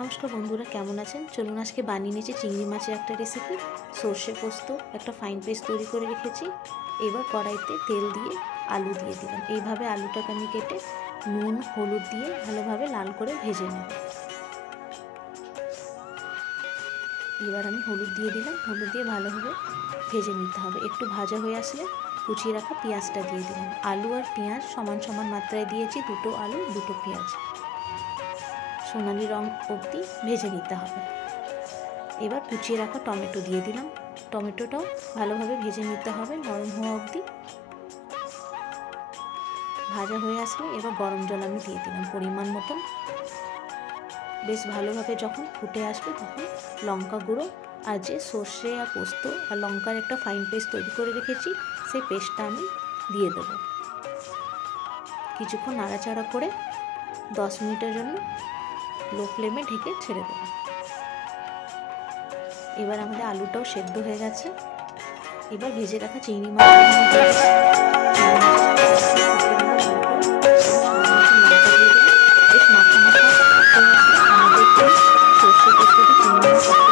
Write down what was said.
নমস্কার বন্ধুরা, কেমন আছেন? চলুন আজকে বানিয়ে নিয়েছি চিংড়ি মাছের একটা রেসিপি। সর্ষে পোস্ত একটা ফাইন পেস্ট তৈরি করে রেখেছি। এবার কড়াইতে তেল দিয়ে আলু দিয়ে দিলাম। এইভাবে আলুটাকে আমি কেটে নুন হলুদ দিয়ে ভালোভাবে লাল করে ভেজে নেব। এবার আমি হলুদ দিয়ে দিলাম। হলুদ দিয়ে ভালোভাবে ভেজে নিতে হবে। একটু ভাজা হয়ে আসলে কুচিয়ে রাখা পেঁয়াজটা দিয়ে দিলাম। আলু আর পেঁয়াজ সমান সমান মাত্রায় দিয়েছি, দুটো আলু দুটো পেঁয়াজ। সোনালি রং অবধি ভেজে নিতে হবে। এবার কুচিয়ে রাখা টমেটো দিয়ে দিলাম। টমেটোটাও ভালোভাবে ভেজে নিতে হবে নরম হওয়া অবধি। ভাজা হয়ে আসলে এবার গরম জল আমি দিয়ে দিলাম পরিমাণ মতন। বেশ ভালোভাবে যখন ফুটে আসবে তখন লঙ্কা গুঁড়ো আর যে সর্ষে আর পোস্ত আর লঙ্কার একটা ফাইন পেস্ট তৈরি করে রেখেছি সেই পেস্টটা আমি দিয়ে দেবো। কিছুক্ষণ নাড়াচাড়া করে 10 মিনিটের জন্য লো ফ্লেমে ঢেকে ছেড়ে দেবো। এবার আমাদের আলুটাও সেদ্ধ হয়ে গেছে। এবার ভেজে রাখা চিংড়ি মাছ বেশ মাখা মাখা আমাদের সর্ষে পোস্ত চিংড়ি মাছ